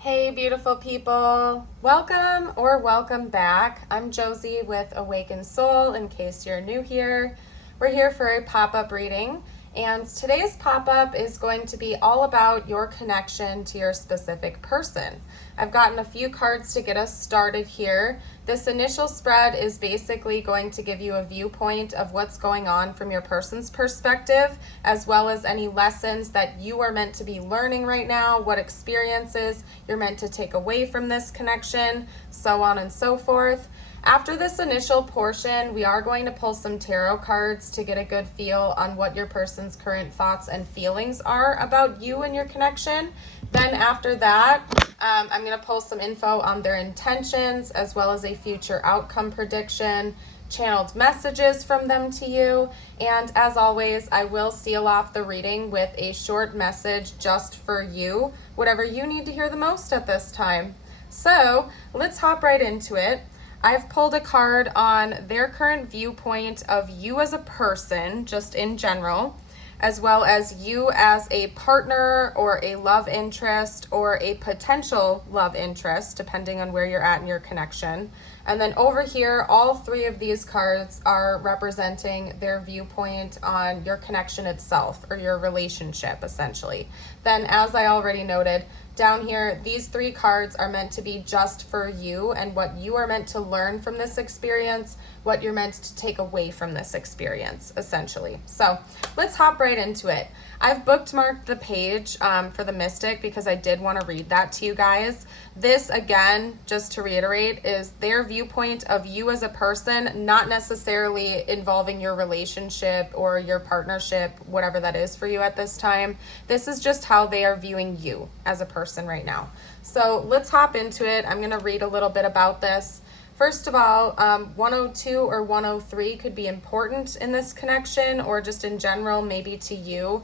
Hey, beautiful people. Welcome or welcome back. I'm Josie with Awakened Soul, in case you're new here. We're here for a pop-up reading, and today's pop-up is going to be all about your connection to your specific person. I've gotten a few cards to get us started here. This initial spread is basically going to give you a viewpoint of what's going on from your person's perspective, as well as any lessons that you are meant to be learning right now, what experiences you're meant to take away from this connection, so on and so forth. After this initial portion, we are going to pull some tarot cards to get a good feel on what your person's current thoughts and feelings are about you and your connection. Then after that, I'm going to pull some info on their intentions, as well as a future outcome prediction, channeled messages from them to you, and as always, I will seal off the reading with a short message just for you, whatever you need to hear the most at this time. So let's hop right into it. I've pulled a card on their current viewpoint of you as a person, just in general, as well as you as a partner or a love interest or a potential love interest, depending on where you're at in your connection. And then over here, all three of these cards are representing their viewpoint on your connection itself, or your relationship, essentially. Then, as I already noted, down here, these three cards are meant to be just for you and what you are meant to learn from this experience, what you're meant to take away from this experience, essentially. So let's hop right into it. I've bookmarked the page for the Mystic because I did want to read that to you guys. This, again, just to reiterate, is their viewpoint of you as a person, not necessarily involving your relationship or your partnership, whatever that is for you at this time. This is just how they are viewing you as a person right now. So let's hop into it. I'm going to read a little bit about this. First of all, 102 or 103 could be important in this connection, or just in general, maybe to you.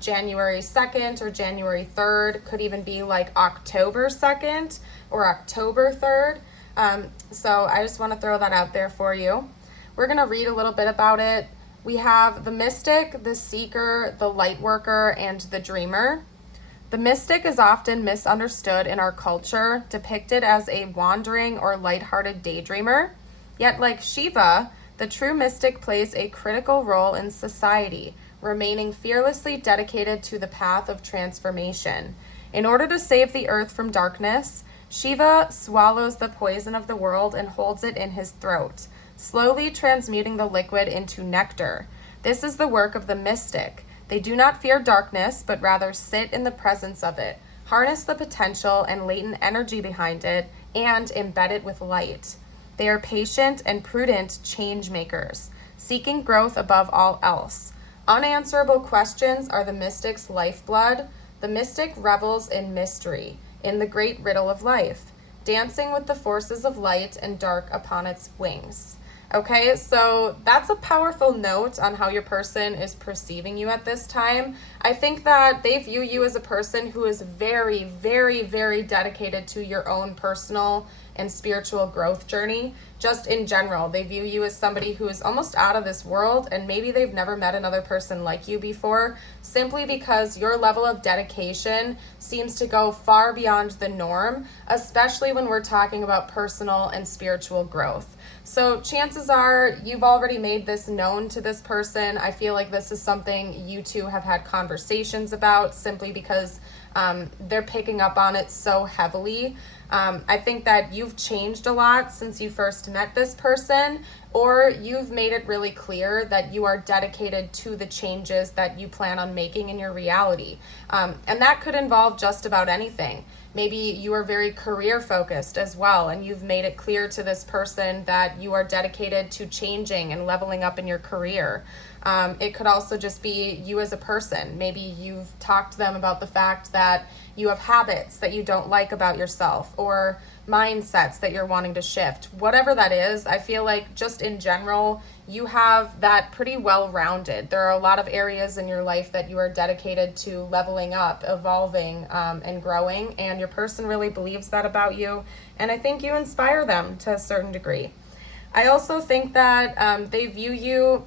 January 2nd or January 3rd could even be like October 2nd or October 3rd. So I just want to throw that out there for you. We're going to read a little bit about it. We have the Mystic, the Seeker, the Lightworker, and the Dreamer. The mystic is often misunderstood in our culture, depicted as a wandering or lighthearted daydreamer. Yet, like Shiva, the true mystic plays a critical role in society, remaining fearlessly dedicated to the path of transformation. In order to save the earth from darkness, Shiva swallows the poison of the world and holds it in his throat, slowly transmuting the liquid into nectar. This is the work of the mystic. They do not fear darkness, but rather sit in the presence of it, harness the potential and latent energy behind it, and embed it with light. They are patient and prudent change makers, seeking growth above all else. Unanswerable questions are the mystic's lifeblood. The mystic revels in mystery, in the great riddle of life, dancing with the forces of light and dark upon its wings. Okay, so that's a powerful note on how your person is perceiving you at this time. I think that they view you as a person who is very, very, very dedicated to your own personal and spiritual growth journey. Just in general, they view you as somebody who is almost out of this world, and maybe they've never met another person like you before, simply because your level of dedication seems to go far beyond the norm, especially when we're talking about personal and spiritual growth. So chances are you've already made this known to this person. I feel like this is something you two have had conversations about, simply because they're picking up on it so heavily. I think that you've changed a lot since you first met this person, or you've made it really clear that you are dedicated to the changes that you plan on making in your reality. And that could involve just about anything. Maybe you are very career focused as well, and you've made it clear to this person that you are dedicated to changing and leveling up in your career. It could also just be you as a person. Maybe you've talked to them about the fact that you have habits that you don't like about yourself, or mindsets that you're wanting to shift. Whatever that is, I feel like just in general, you have that pretty well rounded. There are a lot of areas in your life that you are dedicated to leveling up, evolving, and growing, and your person really believes that about you, and I think you inspire them to a certain degree. I also think that they view you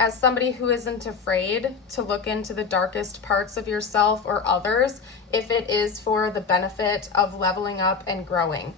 as somebody who isn't afraid to look into the darkest parts of yourself or others if it is for the benefit of leveling up and growing.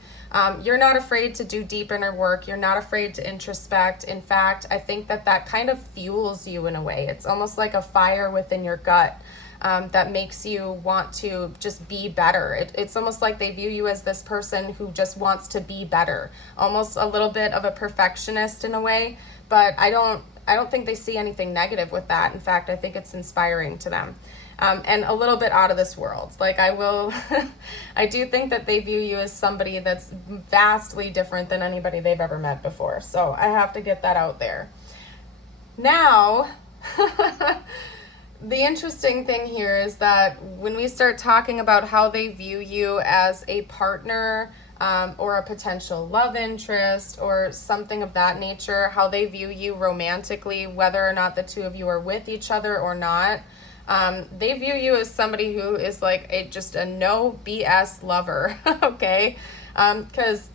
You're not afraid to do deep inner work. You're not afraid to introspect. In fact, I think that kind of fuels you in a way. It's almost like a fire within your gut that makes you want to just be better. It's almost like they view you as this person who just wants to be better, almost a little bit of a perfectionist in a way, but I don't think they see anything negative with that. In fact, I think it's inspiring to them. And a little bit out of this world. Like I do think that they view you as somebody that's vastly different than anybody they've ever met before. So I have to get that out there. Now, the interesting thing here is that when we start talking about how they view you as a partner, or a potential love interest or something of that nature, how they view you romantically, whether or not the two of you are with each other or not, they view you as somebody who is like just a no BS lover, okay? Because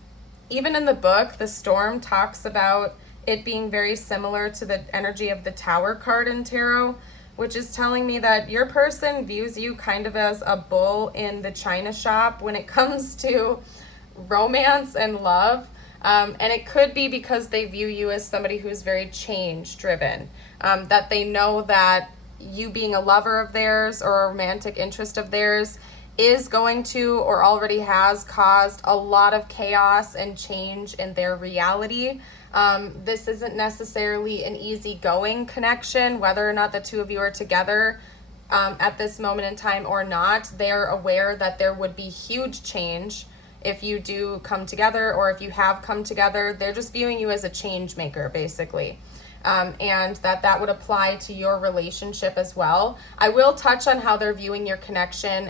even in the book, the Storm talks about it being very similar to the energy of the Tower card in tarot, which is telling me that your person views you kind of as a bull in the china shop when it comes to romance and love. And it could be because they view you as somebody who's very change driven, that they know that you being a lover of theirs or a romantic interest of theirs is going to or already has caused a lot of chaos and change in their reality. This isn't necessarily an easygoing connection, whether or not the two of you are together at this moment in time or not. They're aware that there would be huge change if you do come together, or if you have come together. They're just viewing you as a change maker, basically. And that would apply to your relationship as well. I will touch on how they're viewing your connection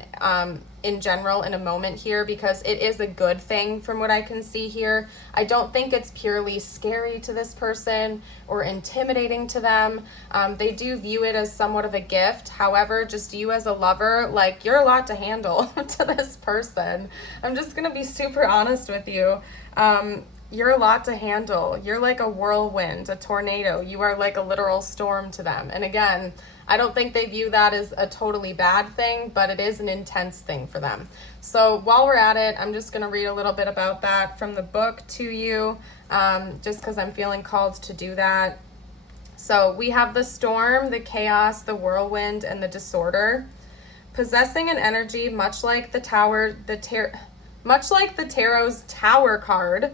in general in a moment here, because it is a good thing from what I can see here. I don't think it's purely scary to this person or intimidating to them. They do view it as somewhat of a gift. However, just you as a lover, like, you're a lot to handle to this person. I'm just going to be super honest with you. You're a lot to handle. You're like a whirlwind, a tornado. You are like a literal storm to them. And again, I don't think they view that as a totally bad thing, but it is an intense thing for them. So while we're at it, I'm just going to read a little bit about that from the book to you, just because I'm feeling called to do that. So we have the storm, the chaos, the whirlwind, and the disorder. Possessing an energy much like the tarot's Tower card,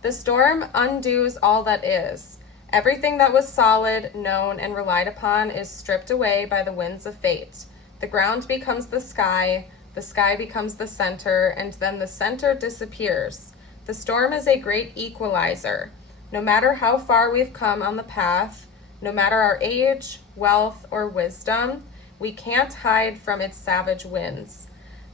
the storm undoes all that is. Everything that was solid, known, and relied upon is stripped away by the winds of fate. The ground becomes the sky becomes the center, and then the center disappears. The storm is a great equalizer. No matter how far we've come on the path, no matter our age, wealth, or wisdom, we can't hide from its savage winds.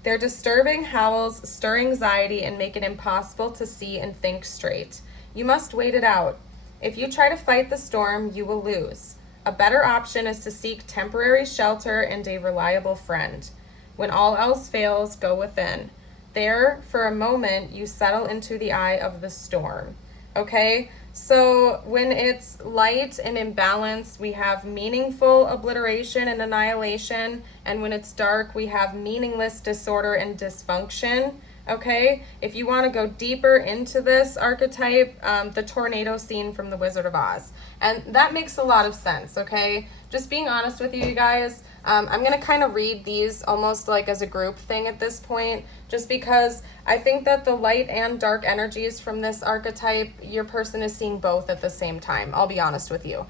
Their disturbing howls stir anxiety and make it impossible to see and think straight. You must wait it out. If you try to fight the storm, you will lose. A better option is to seek temporary shelter and a reliable friend. When all else fails, go within. There, for a moment, you settle into the eye of the storm. Okay? So when it's light and imbalanced, we have meaningful obliteration and annihilation. And when it's dark, we have meaningless disorder and dysfunction. Okay? If you want to go deeper into this archetype, the tornado scene from The Wizard of Oz. And that makes a lot of sense, okay? Just being honest with you guys, I'm going to kind of read these almost like as a group thing at this point, just because I think that the light and dark energies from this archetype, your person is seeing both at the same time. I'll be honest with you.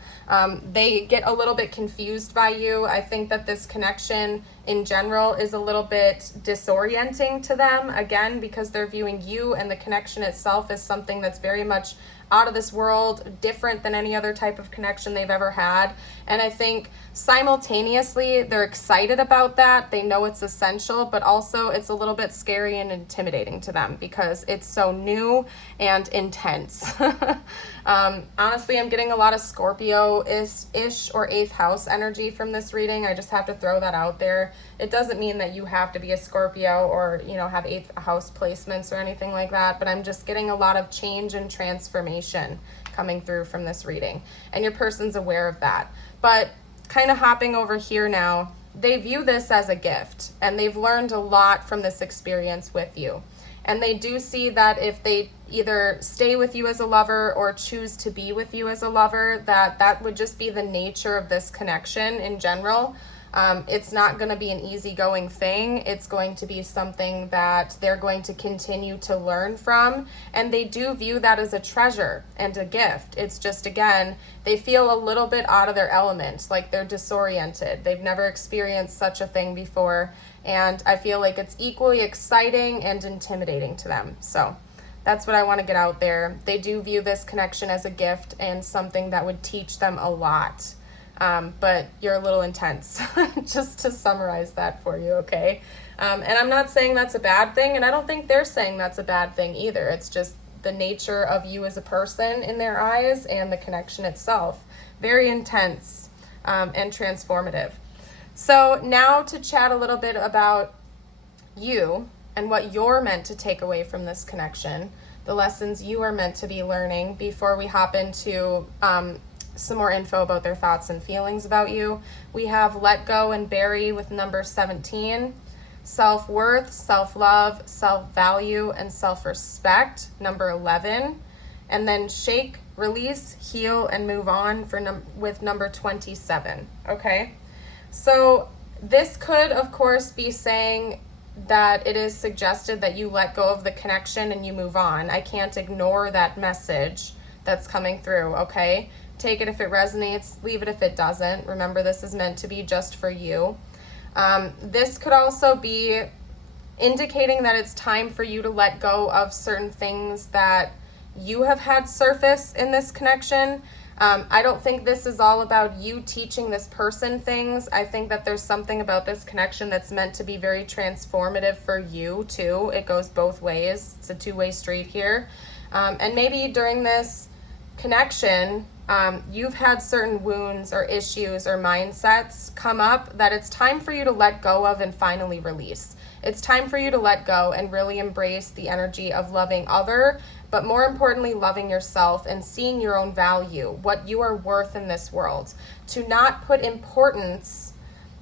They get a little bit confused by you. I think that this connection in general is a little bit disorienting to them, again, because they're viewing you and the connection itself as something that's very much out of this world, different than any other type of connection they've ever had. And I think simultaneously they're excited about that. They know it's essential, but also it's a little bit scary and intimidating to them because it's so new and intense. Honestly, I'm getting a lot of Scorpio-ish or 8th house energy from this reading. I just have to throw that out there. It doesn't mean that you have to be a Scorpio or, have 8th house placements or anything like that, but I'm just getting a lot of change and transformation coming through from this reading, and your person's aware of that. But kind of hopping over here now, they view this as a gift, and they've learned a lot from this experience with you. And they do see that if they either stay with you as a lover or choose to be with you as a lover, that would just be the nature of this connection in general. It's not going to be an easygoing thing. It's going to be something that they're going to continue to learn from. And they do view that as a treasure and a gift. It's just, again, they feel a little bit out of their element, like they're disoriented. They've never experienced such a thing before. And I feel like it's equally exciting and intimidating to them. So that's what I want to get out there. They do view this connection as a gift and something that would teach them a lot. But you're a little intense, just to summarize that for you, okay? And I'm not saying that's a bad thing, and I don't think they're saying that's a bad thing either. It's just the nature of you as a person in their eyes and the connection itself. Very intense and transformative. So now to chat a little bit about you and what you're meant to take away from this connection, the lessons you are meant to be learning before we hop into some more info about their thoughts and feelings about you. We have let go and bury with number 17, self-worth, self-love, self-value, and self-respect, number 11, and then shake, release, heal, and move on with number 27, okay? So this could, of course, be saying that it is suggested that you let go of the connection and you move on. I can't ignore that message that's coming through, okay? Take it if it resonates, leave it if it doesn't. Remember, this is meant to be just for you. This could also be indicating that it's time for you to let go of certain things that you have had surface in this connection. I don't think this is all about you teaching this person things. I think that there's something about this connection that's meant to be very transformative for you too. It goes both ways. It's a two-way street here. And maybe during this connection, you've had certain wounds or issues or mindsets come up that it's time for you to let go of and finally release. It's time for you to let go and really embrace the energy of loving other, but more importantly, loving yourself and seeing your own value, what you are worth in this world. To not put importance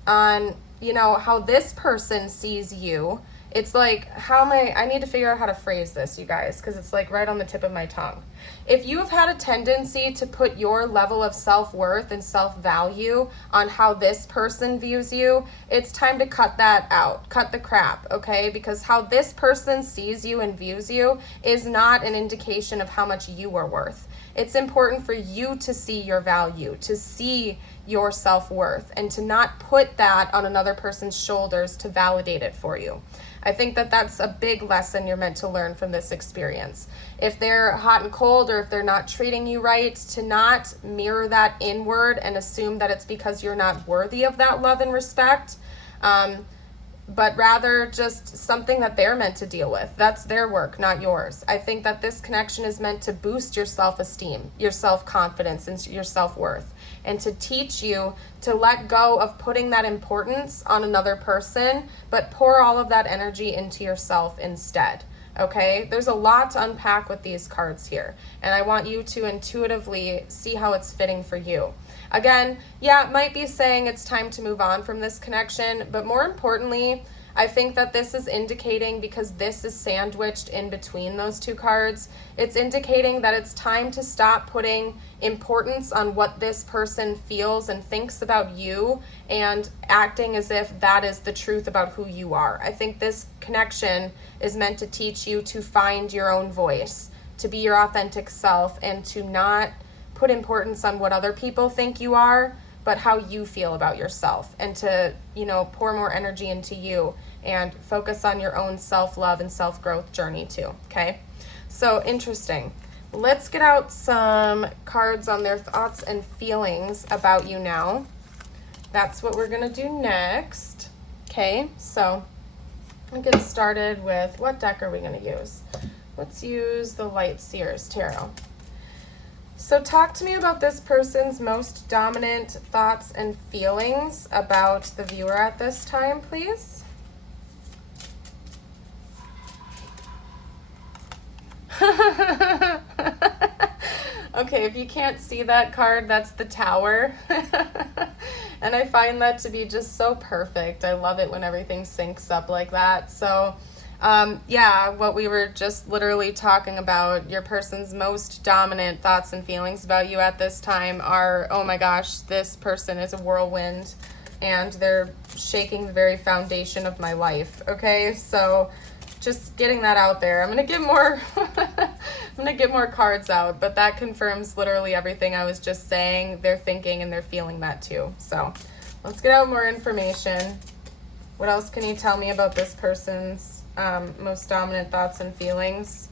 on, how this person sees you. It's like, I need to figure out how to phrase this, you guys, because it's like right on the tip of my tongue. If you have had a tendency to put your level of self-worth and self-value on how this person views you, it's time to cut that out. Cut the crap, okay? Because how this person sees you and views you is not an indication of how much you are worth. It's important for you to see your value, to see your self-worth, and to not put that on another person's shoulders to validate it for you. I think that that's a big lesson you're meant to learn from this experience. If they're hot and cold, or if they're not treating you right, to not mirror that inward and assume that it's because you're not worthy of that love and respect, but rather just something that they're meant to deal with. That's their work, not yours. I think that this connection is meant to boost your self-esteem, your self-confidence, and your self-worth, and to teach you to let go of putting that importance on another person, but pour all of that energy into yourself instead. Okay, there's a lot to unpack with these cards here, and I want you to intuitively see how it's fitting for you. Again, yeah, it might be saying it's time to move on from this connection, but more importantly, I think that this is indicating, because this is sandwiched in between those two cards, it's indicating that it's time to stop putting importance on what this person feels and thinks about you and acting as if that is the truth about who you are. I think this connection is meant to teach you to find your own voice, to be your authentic self, and to not put importance on what other people think you are, but how you feel about yourself, and to, pour more energy into you and focus on your own self-love and self-growth journey too, okay? So interesting. Let's get out some cards on their thoughts and feelings about you now. That's what we're gonna do next, okay? So I'll get started with, what deck are we gonna use? Let's use the Light Seers Tarot. So talk to me about this person's most dominant thoughts and feelings about the viewer at this time, please. Okay, if you can't see that card, that's the Tower. And I find that to be just so perfect. I love it when everything syncs up like that. So, yeah, what we were just literally talking about, your person's most dominant thoughts and feelings about you at this time are, oh my gosh, this person is a whirlwind and they're shaking the very foundation of my life. Okay, so just getting that out there. I'm gonna get more I'm gonna get more cards out, but that confirms literally everything I was just saying. They're thinking and they're feeling that too. So let's get out more information. What else can you tell me about this person's most dominant thoughts and feelings?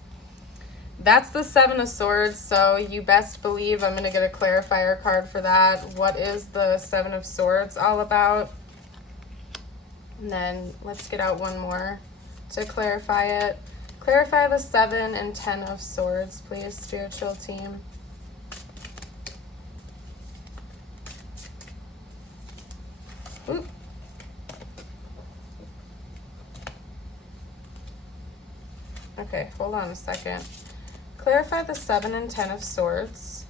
That's the Seven of Swords, so you best believe I'm going to get a clarifier card for that. What is the Seven of Swords all about? And then let's get out one more to clarify it. Clarify the 7 and 10 of Swords, please, spiritual team. Oop. Okay, hold on a second. Clarify the 7 and 10 of Swords.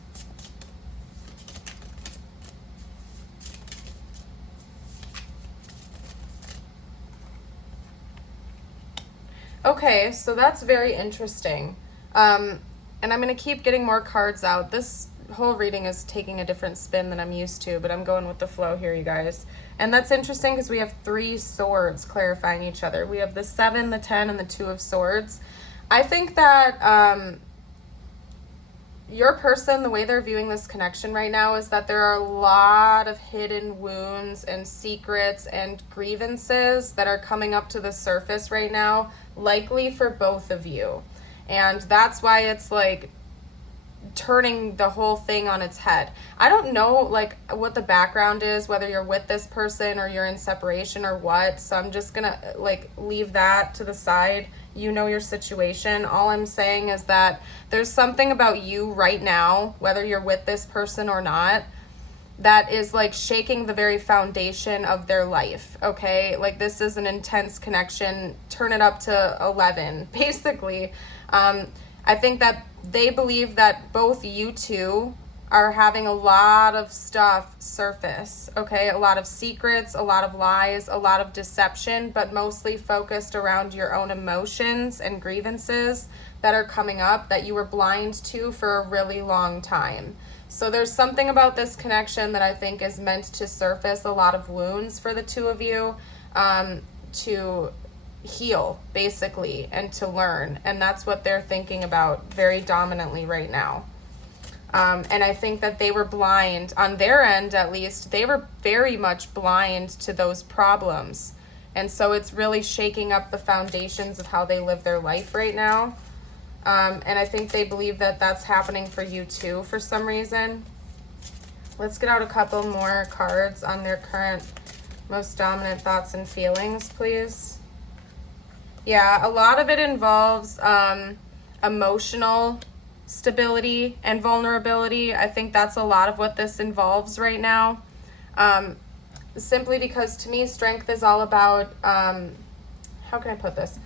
Okay, so that's very interesting. And I'm going to keep getting more cards out. This whole reading is taking a different spin than I'm used to, but I'm going with the flow here, you guys. And that's interesting because we have 3 swords clarifying each other. We have the 7, the 10, and the 2 of Swords. I think that your person, the way they're viewing this connection right now is that there are a lot of hidden wounds and secrets and grievances that are coming up to the surface right now, likely for both of you. And that's why it's like turning the whole thing on its head. I don't know like what the background is, whether you're with this person or you're in separation or what, so I'm just gonna like leave that to the side. You know your situation. All I'm saying is that there's something about you right now, whether you're with this person or not, that is like shaking the very foundation of their life, okay? Like this is an intense connection. Turn it up to 11, basically. I think that they believe that both you two are having a lot of stuff surface, okay? A lot of secrets, a lot of lies, a lot of deception, but mostly focused around your own emotions and grievances that are coming up that you were blind to for a really long time. So there's something about this connection that I think is meant to surface a lot of wounds for the two of you, to heal, basically, and to learn. And that's what they're thinking about very dominantly right now. And I think that they were blind, on their end at least, they were very much blind to those problems. And so it's really shaking up the foundations of how they live their life right now. And I think they believe that that's happening for you too for some reason. Let's get out a couple more cards on their current most dominant thoughts and feelings, please. Yeah, a lot of it involves emotional stability and vulnerability. I think that's a lot of what this involves right now. Simply because to me, strength is all about, how can I put this?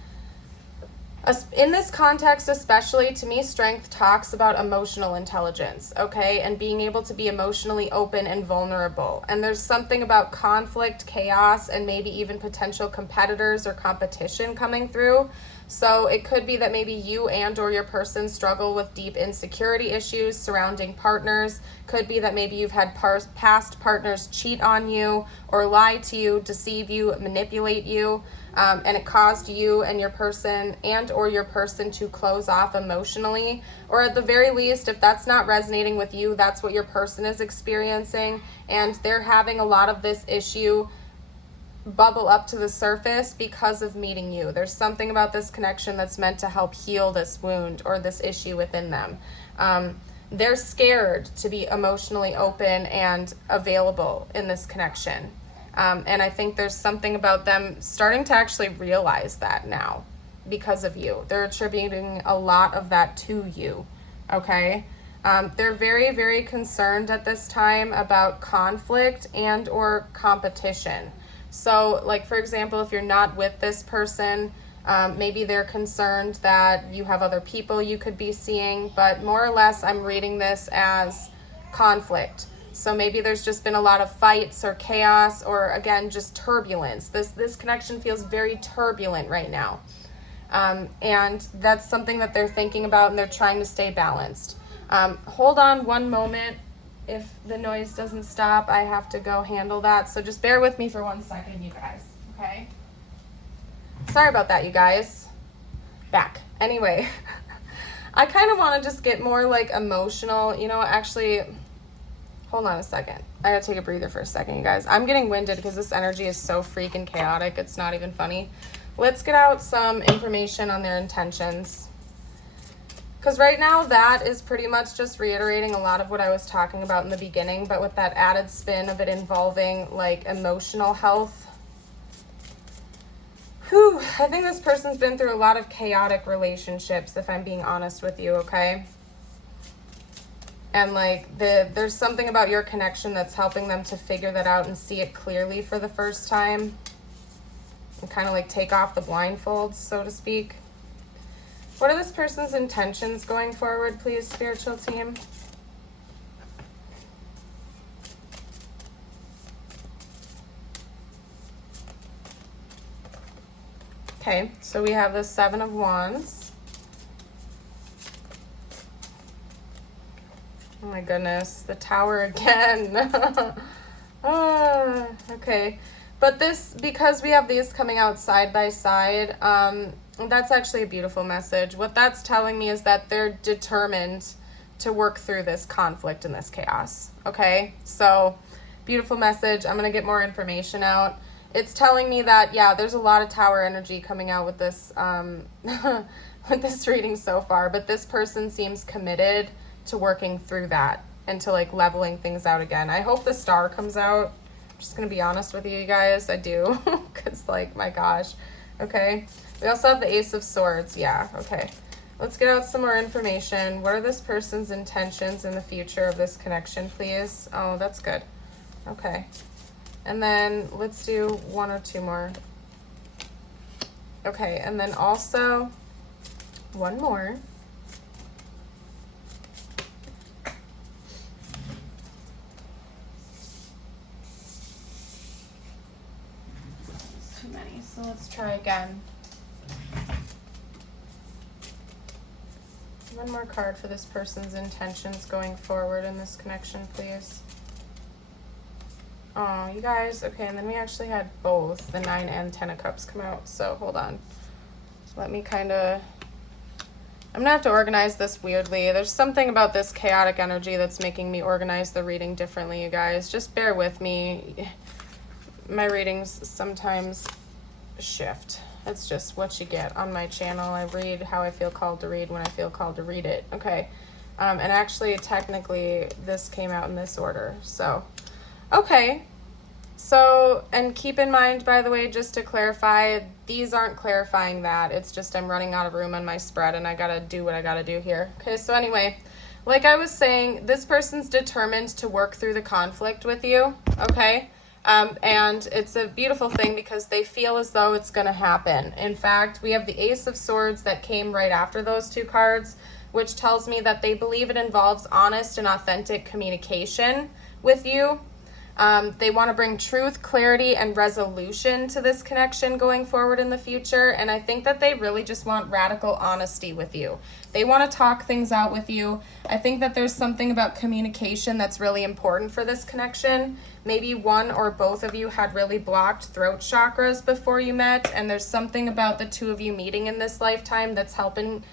In this context, especially, to me, strength talks about emotional intelligence, okay? And being able to be emotionally open and vulnerable. And there's something about conflict, chaos, and maybe even potential competitors or competition coming through. So it could be that maybe you and or your person struggle with deep insecurity issues surrounding partners. Could be that maybe you've had past partners cheat on you or lie to you, deceive you, manipulate you. And it caused you and your person and or your person to close off emotionally. Or at the very least, if that's not resonating with you, that's what your person is experiencing. And they're having a lot of this issue bubble up to the surface because of meeting you. There's something about this connection that's meant to help heal this wound or this issue within them. They're scared to be emotionally open and available in this connection. And I think there's something about them starting to actually realize that now because of you. They're attributing a lot of that to you, okay? They're very, very concerned at this time about conflict and or competition. So, like, for example, if you're not with this person, Maybe they're concerned that you have other people you could be seeing, but more or less I'm reading this as conflict. So maybe there's just been a lot of fights or chaos, or again, just turbulence. This connection feels very turbulent right now. And that's something that they're thinking about, and they're trying to stay balanced. Hold on one moment. If the noise doesn't stop, I have to go handle that. So just bear with me for 1 second, you guys, okay? Sorry about that, you guys. Back. Anyway, I kind of want to just get more like emotional. You know, actually, hold on a second. I gotta take a breather for a second, you guys. I'm getting winded because this energy is so freaking chaotic. It's not even funny. Let's get out some information on their intentions. Because right now that is pretty much just reiterating a lot of what I was talking about in the beginning, but with that added spin of it involving like emotional health. Whew, I think this person's been through a lot of chaotic relationships, if I'm being honest with you, okay? And like there's something about your connection that's helping them to figure that out and see it clearly for the first time. And kind of like take off the blindfolds, so to speak. What are this person's intentions going forward, please, spiritual team? Okay, so we have the 7 of Wands. Oh my goodness, the Tower again. Okay. But this, because we have these coming out side by side, that's actually a beautiful message. What that's telling me is that they're determined to work through this conflict and this chaos. Okay, so beautiful message. I'm going to get more information out. It's telling me that, yeah, there's a lot of Tower energy coming out with this, with this reading so far, but this person seems committed to working through that and to like leveling things out again. I hope the Star comes out. I'm just going to be honest with you guys. I do. Because like, my gosh. Okay. We also have the Ace of Swords. Yeah. Okay. Let's get out some more information. What are this person's intentions in the future of this connection, please? Oh, that's good. Okay. And then let's do 1 or 2 more. Okay. And then also 1 more. Too many, so let's try again. 1 more card for this person's intentions going forward in this connection, please. Oh, you guys. Okay, and then we actually had both the 9 and 10 of Cups come out, so hold on. Let me kind of... I'm going to have to organize this weirdly. There's something about this chaotic energy that's making me organize the reading differently, you guys. Just bear with me. My readings sometimes shift. That's just what you get on my channel. I read how I feel called to read when I feel called to read it. Okay. And actually, technically, this came out in this order. So, okay. So, and keep in mind, by the way, just to clarify, these aren't clarifying that. It's just I'm running out of room on my spread and I gotta do what I gotta do here. Okay, so anyway, like I was saying, this person's determined to work through the conflict with you, okay? And it's a beautiful thing because they feel as though it's gonna happen. In fact, we have the Ace of Swords that came right after those 2 cards, which tells me that they believe it involves honest and authentic communication with you. They want to bring truth, clarity, and resolution to this connection going forward in the future. And I think that they really just want radical honesty with you. They want to talk things out with you. I think that there's something about communication that's really important for this connection. Maybe one or both of you had really blocked throat chakras before you met. And there's something about the 2 of you meeting in this lifetime that's helping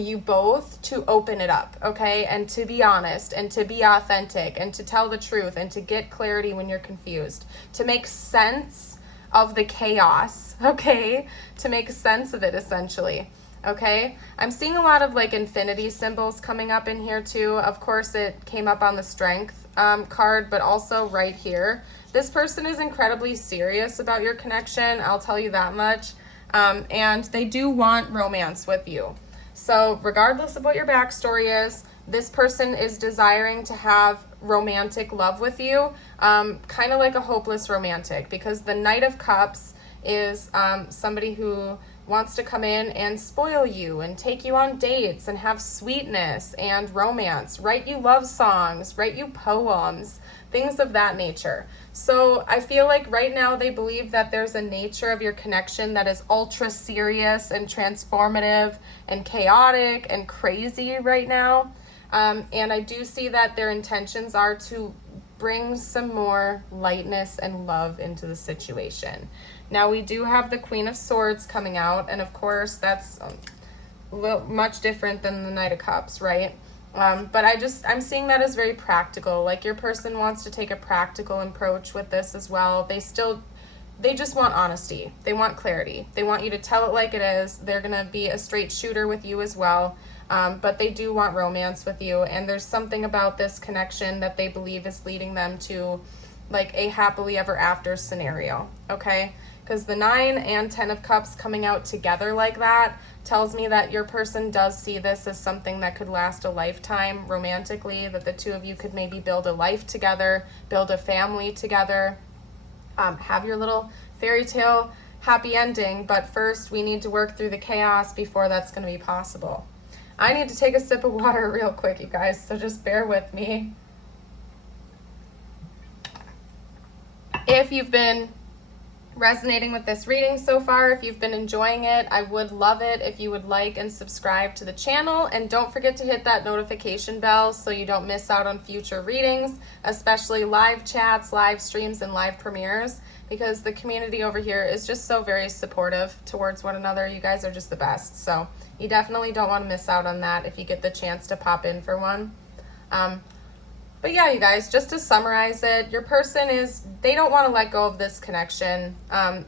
you both to open it up, okay? And to be honest and to be authentic and to tell the truth and to get clarity when you're confused, to make sense of the chaos, okay? To make sense of it, essentially, okay? I'm seeing a lot of like infinity symbols coming up in here too. Of course, it came up on the Strength card, but also right here. This person is incredibly serious about your connection, I'll tell you that much. And they do want romance with you. So regardless of what your backstory is, this person is desiring to have romantic love with you, kind of like a hopeless romantic, because the Knight of Cups is somebody who wants to come in and spoil you and take you on dates and have sweetness and romance, write you love songs, write you poems, things of that nature. So I feel like right now they believe that there's a nature of your connection that is ultra serious and transformative and chaotic and crazy right now. And I do see that their intentions are to bring some more lightness and love into the situation. Now we do have the Queen of Swords coming out, and of course that's much different than the Knight of Cups, right? But I'm seeing that as very practical. Like your person wants to take a practical approach with this as well. They just want honesty. They want clarity. They want you to tell it like it is. They're going to be a straight shooter with you as well. But they do want romance with you. And there's something about this connection that they believe is leading them to like a happily ever after scenario. Okay? Because the 9 and 10 of Cups coming out together like that tells me that your person does see this as something that could last a lifetime romantically, that the two of you could maybe build a life together, build a family together, have your little fairy tale happy ending. But first we need to work through the chaos before that's going to be possible. I need to take a sip of water real quick, you guys, so just bear with me. If you've been resonating with this reading so far, if you've been enjoying it, I would love it if you would like and subscribe to the channel, and don't forget to hit that notification bell so you don't miss out on future readings, especially live chats, live streams, and live premieres, because the community over here is just so very supportive towards one another. You guys are just the best, so you definitely don't want to miss out on that if you get the chance to pop in for one. But yeah, you guys, just to summarize it, your person they don't want to let go of this connection.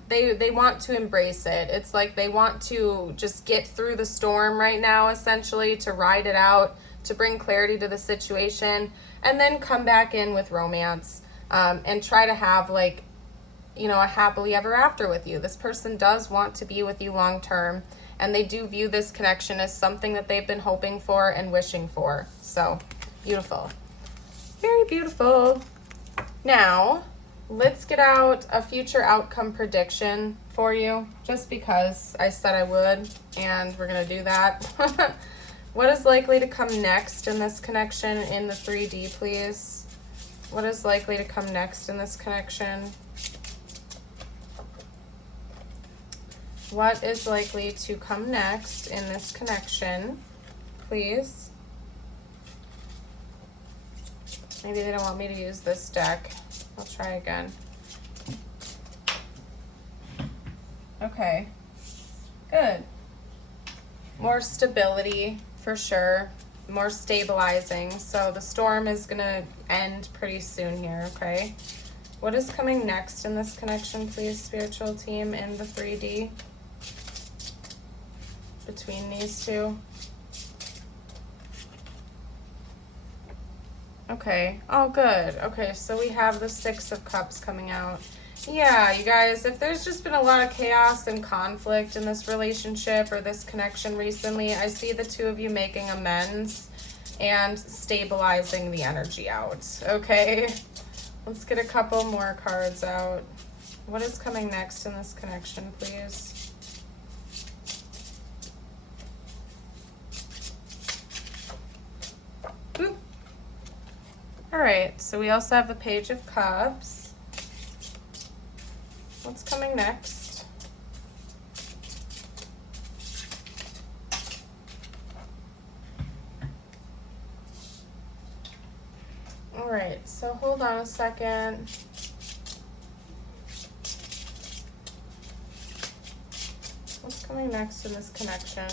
They want to embrace it. It's like they want to just get through the storm right now, essentially, to ride it out, to bring clarity to the situation, and then come back in with romance, and try to have like, you know, a happily ever after with you. This person does want to be with you long term, and they do view this connection as something that they've been hoping for and wishing for. So, beautiful. Very beautiful. Now, let's get out a future outcome prediction for you, just because I said I would, and we're going to do that. What is likely to come next in this connection in the 3D, please? What is likely to come next in this connection? What is likely to come next in this connection, please? Maybe they don't want me to use this deck. I'll try again. Okay. Good. More stability, for sure. More stabilizing. So the storm is going to end pretty soon here, okay? What is coming next in this connection, please, spiritual team, in the 3D? Between these two. Okay, oh good. Okay, so we have the 6 of Cups coming out. Yeah, you guys, if there's just been a lot of chaos and conflict in this relationship or this connection recently, I see the two of you making amends and stabilizing the energy out, okay? Let's get a couple more cards out. What is coming next in this connection, please? Oop. All right, so we also have the Page of Cups. What's coming next? All right, so hold on a second. What's coming next in this connection?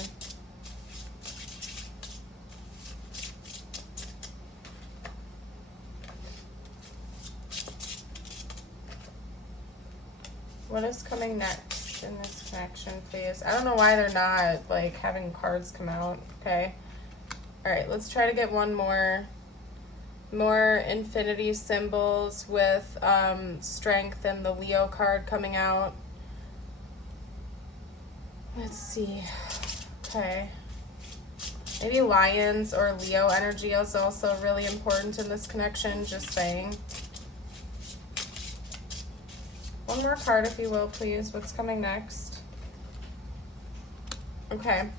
What is coming next in this connection, please? I don't know why they're not, like, having cards come out, okay? All right, let's try to get one more infinity symbols with strength and the Leo card coming out. Let's see. Okay. Maybe Lions or Leo energy is also really important in this connection, just saying. One One more card, if you will, please. What's coming next? Okay.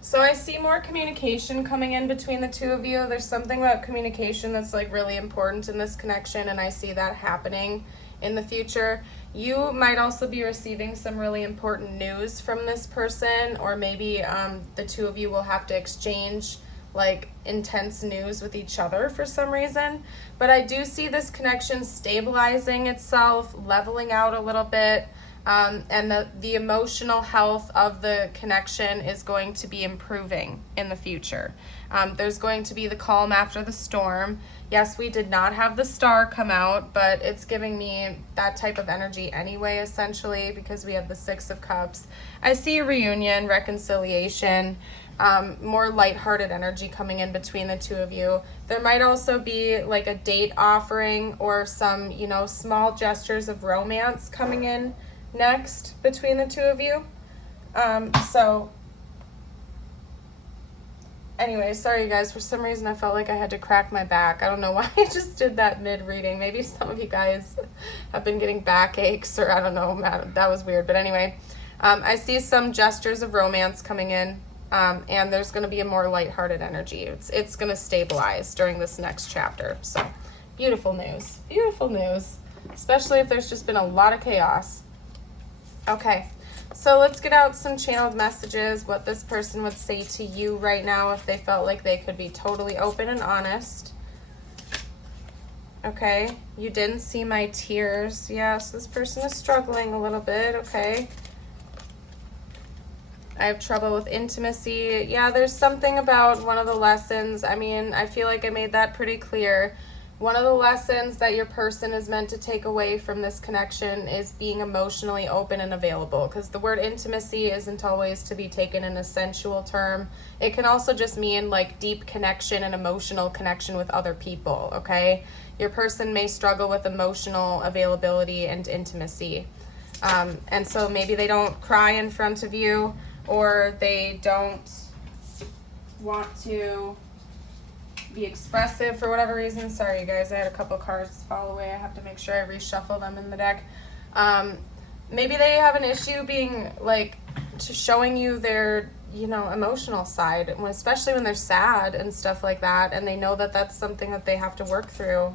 So I see more communication coming in between the two of you. There's something about communication that's like really important in this connection, and I see that happening in the future. You might also be receiving some really important news from this person, or maybe the two of you will have to exchange like intense news with each other for some reason. But I do see this connection stabilizing itself, leveling out a little bit. And the emotional health of the connection is going to be improving in the future. There's going to be the calm after the storm. Yes, we did not have the star come out, but it's giving me that type of energy anyway, essentially, because we have the Six of Cups. I see a reunion, reconciliation, more lighthearted energy coming in between the two of you. There might also be like a date offering or some, small gestures of romance coming in next between the two of you. So anyway, sorry you guys, for some reason I felt like I had to crack my back. I don't know why I just did that mid-reading. Maybe some of you guys have been getting backaches, or I don't know, that was weird. But anyway, I see some gestures of romance coming in, and there's going to be a more lighthearted energy. It's going to stabilize during this next chapter. So beautiful news, especially if there's just been a lot of chaos. Okay, so let's get out some channeled messages, what this person would say to you right now if they felt like they could be totally open and honest. Okay, you didn't see my tears. Yes, this person is struggling a little bit. Okay. I have trouble with intimacy. Yeah, there's something about one of the lessons. I mean, I feel like I made that pretty clear. One of the lessons that your person is meant to take away from this connection is being emotionally open and available, because the word intimacy isn't always to be taken in a sensual term. It can also just mean like deep connection and emotional connection with other people, okay? Your person may struggle with emotional availability and intimacy. And so maybe they don't cry in front of you, or they don't want to be expressive for whatever reason. Sorry, you guys, I had a couple cards fall away. I have to make sure I reshuffle them in the deck. Maybe they have an issue being like showing you their, emotional side, especially when they're sad and stuff like that, and they know that that's something that they have to work through.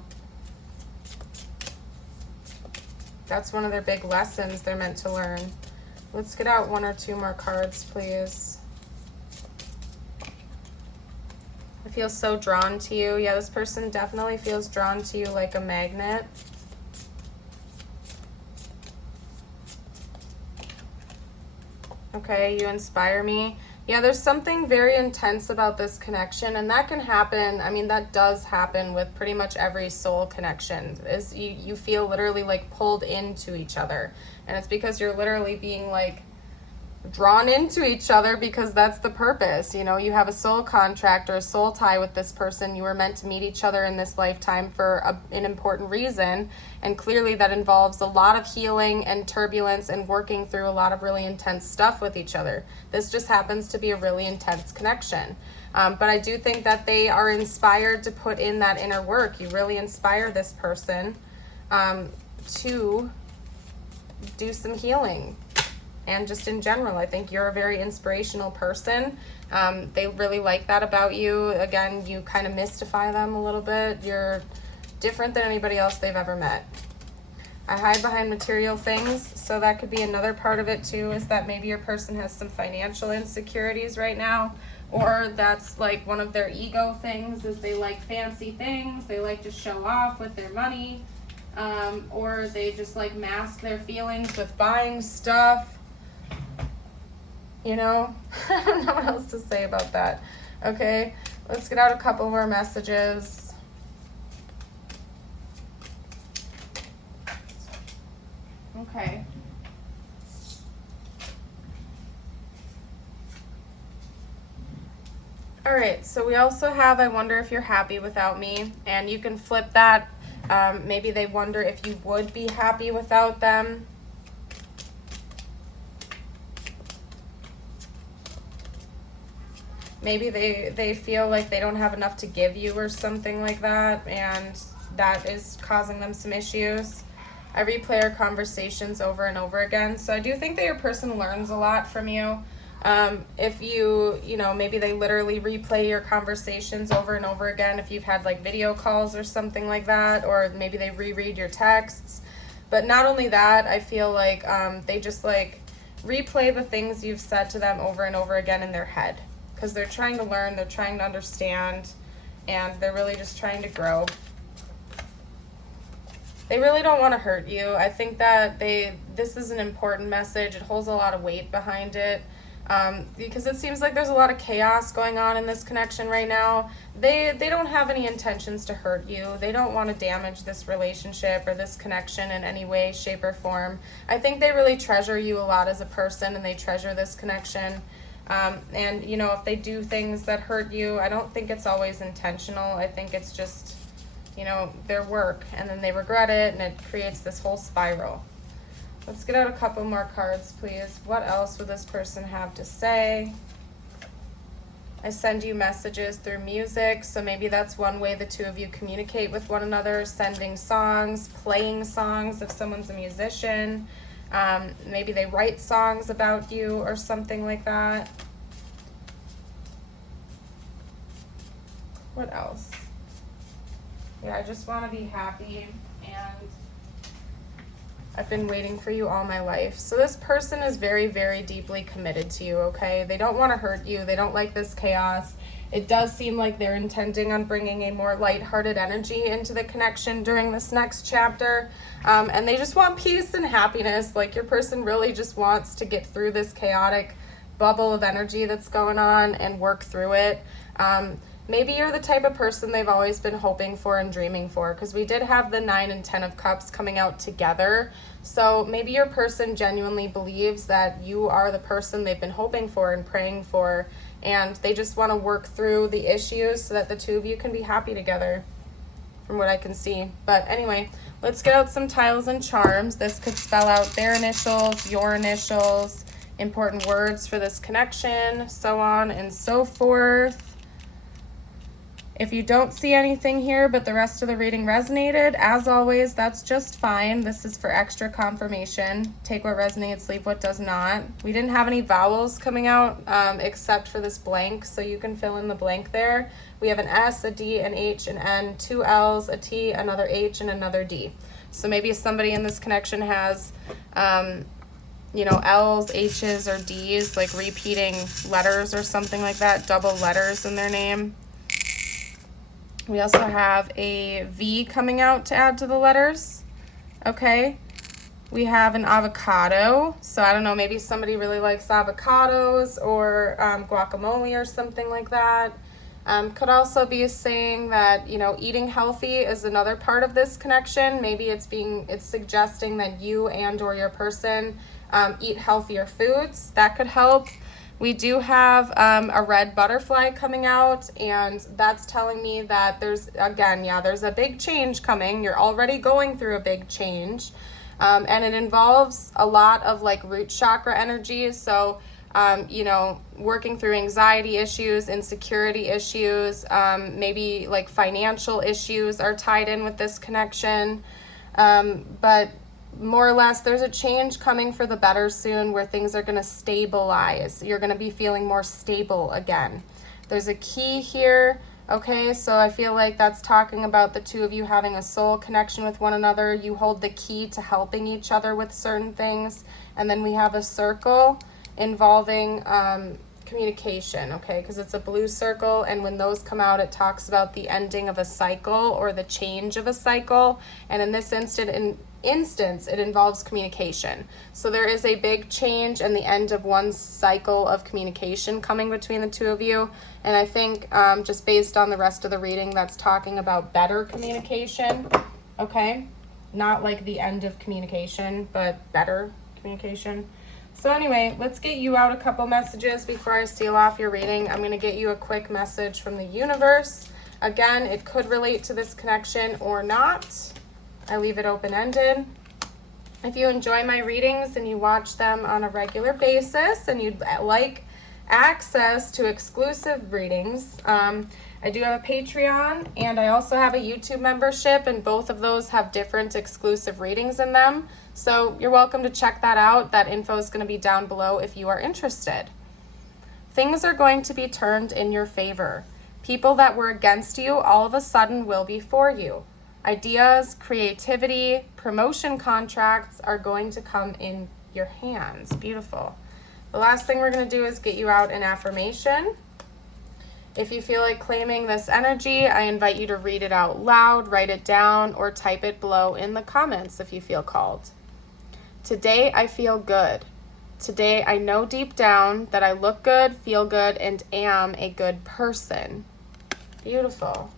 That's one of their big lessons they're meant to learn. Let's get out one or two more cards, please. I feel so drawn to you. Yeah, this person definitely feels drawn to you like a magnet. Okay, you inspire me. Yeah, there's something very intense about this connection, and that can happen. I mean, that does happen with pretty much every soul connection. Is you feel literally like pulled into each other, and it's because you're literally being like drawn into each other, because that's the purpose. You have a soul contract or a soul tie with this person. You were meant to meet each other in this lifetime for an important reason, and clearly that involves a lot of healing and turbulence and working through a lot of really intense stuff with each other. This just happens to be a really intense connection, but I do think that they are inspired to put in that inner work. You really inspire this person to do some healing. And just in general, I think you're a very inspirational person. They really like that about you. Again, you kind of mystify them a little bit. You're different than anybody else they've ever met. I hide behind material things, so that could be another part of it too, is that maybe your person has some financial insecurities right now, or that's like one of their ego things, is they like fancy things. They like to show off with their money, or they just like mask their feelings with buying stuff. I don't know what else to say about that. Okay, let's get out a couple more messages. Okay. All right, so we also have, I wonder if you're happy without me, and you can flip that. Maybe they wonder if you would be happy without them. Maybe they feel like they don't have enough to give you or something like that, and that is causing them some issues. I replay our conversations over and over again. So I do think that your person learns a lot from you. If you know, maybe they literally replay your conversations over and over again, if you've had like video calls or something like that, or maybe they reread your texts. But not only that, I feel like they just like replay the things you've said to them over and over again in their head, because they're trying to learn, they're trying to understand, and they're really just trying to grow. They really don't want to hurt you. I think that this is an important message. It holds a lot of weight behind it. Because it seems like there's a lot of chaos going on in this connection right now. They don't have any intentions to hurt you. They don't want to damage this relationship or this connection in any way, shape, or form. I think they really treasure you a lot as a person, and they treasure this connection. And, you know, if they do things that hurt you, I don't think it's always intentional. I think it's just, you know, their work, and then they regret it, and it creates this whole spiral. Let's get out a couple more cards, please. What else would this person have to say? I send you messages through music, so maybe that's one way the two of you communicate with one another, sending songs, playing songs if someone's a musician. Maybe they write songs about you or something like that. What else? Yeah, I just want to be happy, and I've been waiting for you all my life. So this person is very, very deeply committed to you, okay? They don't want to hurt you. They don't like this chaos. It does seem like they're intending on bringing a more lighthearted energy into the connection during this next chapter. And they just want peace and happiness. Like, your person really just wants to get through this chaotic bubble of energy that's going on and work through it. Maybe you're the type of person they've always been hoping for and dreaming for, because we did have the 9 and 10 of Cups coming out together. So maybe your person genuinely believes that you are the person they've been hoping for and praying for, and they just want to work through the issues so that the two of you can be happy together, from what I can see. But anyway, let's get out some tiles and charms. This could spell out their initials, your initials, important words for this connection, so on and so forth. If you don't see anything here but the rest of the reading resonated, as always, that's just fine. This is for extra confirmation. Take what resonates, leave what does not. We didn't have any vowels coming out except for this blank, so you can fill in the blank there. We have an S, a D, an H, an N, 2 L's, a T, another H, and another D. So maybe somebody in this connection has, you know, L's, H's, or D's, like repeating letters or something like that, double letters in their name. We also have a V coming out to add to the letters. Okay. We have an avocado. So I don't know, maybe somebody really likes avocados or guacamole or something like that. Could also be saying that, you know, eating healthy is another part of this connection. Maybe it's suggesting that you and or your person eat healthier foods. That could help. We do have a red butterfly coming out, and that's telling me that there's a big change coming. You're already going through a big change, and it involves a lot of like root chakra energy. So, you know, working through anxiety issues, insecurity issues, maybe like financial issues are tied in with this connection. But more or less, there's a change coming for the better soon where things are going to stabilize. You're going to be feeling more stable again. There's a key here. Okay, so I feel like that's talking about the two of you having a soul connection with one another. You hold the key to helping each other with certain things. And then we have a circle involving communication, okay, because it's a blue circle, and when those come out, it talks about the ending of a cycle or the change of a cycle. And in this instance, it involves communication. So there is a big change and the end of one cycle of communication coming between the two of you. And I think just based on the rest of the reading, that's talking about better communication, okay? Not like the end of communication, but better communication. So anyway, let's get you out a couple messages before I seal off your reading. I'm going to get you a quick message from the universe. Again, it could relate to this connection or not. I leave it open-ended. If you enjoy my readings and you watch them on a regular basis and you'd like access to exclusive readings, I do have a Patreon, and I also have a YouTube membership, and both of those have different exclusive readings in them. So you're welcome to check that out. That info is going to be down below if you are interested. Things are going to be turned in your favor. People that were against you all of a sudden will be for you. Ideas, creativity, promotion contracts are going to come in your hands. Beautiful. The last thing we're going to do is get you out an affirmation. If you feel like claiming this energy, I invite you to read it out loud, write it down, or type it below in the comments if you feel called. Today I feel good. Today I know deep down that I look good, feel good, and am a good person. Beautiful.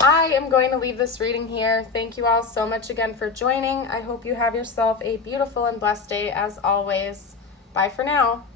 I am going to leave this reading here. Thank you all so much again for joining. I hope you have yourself a beautiful and blessed day as always. Bye for now.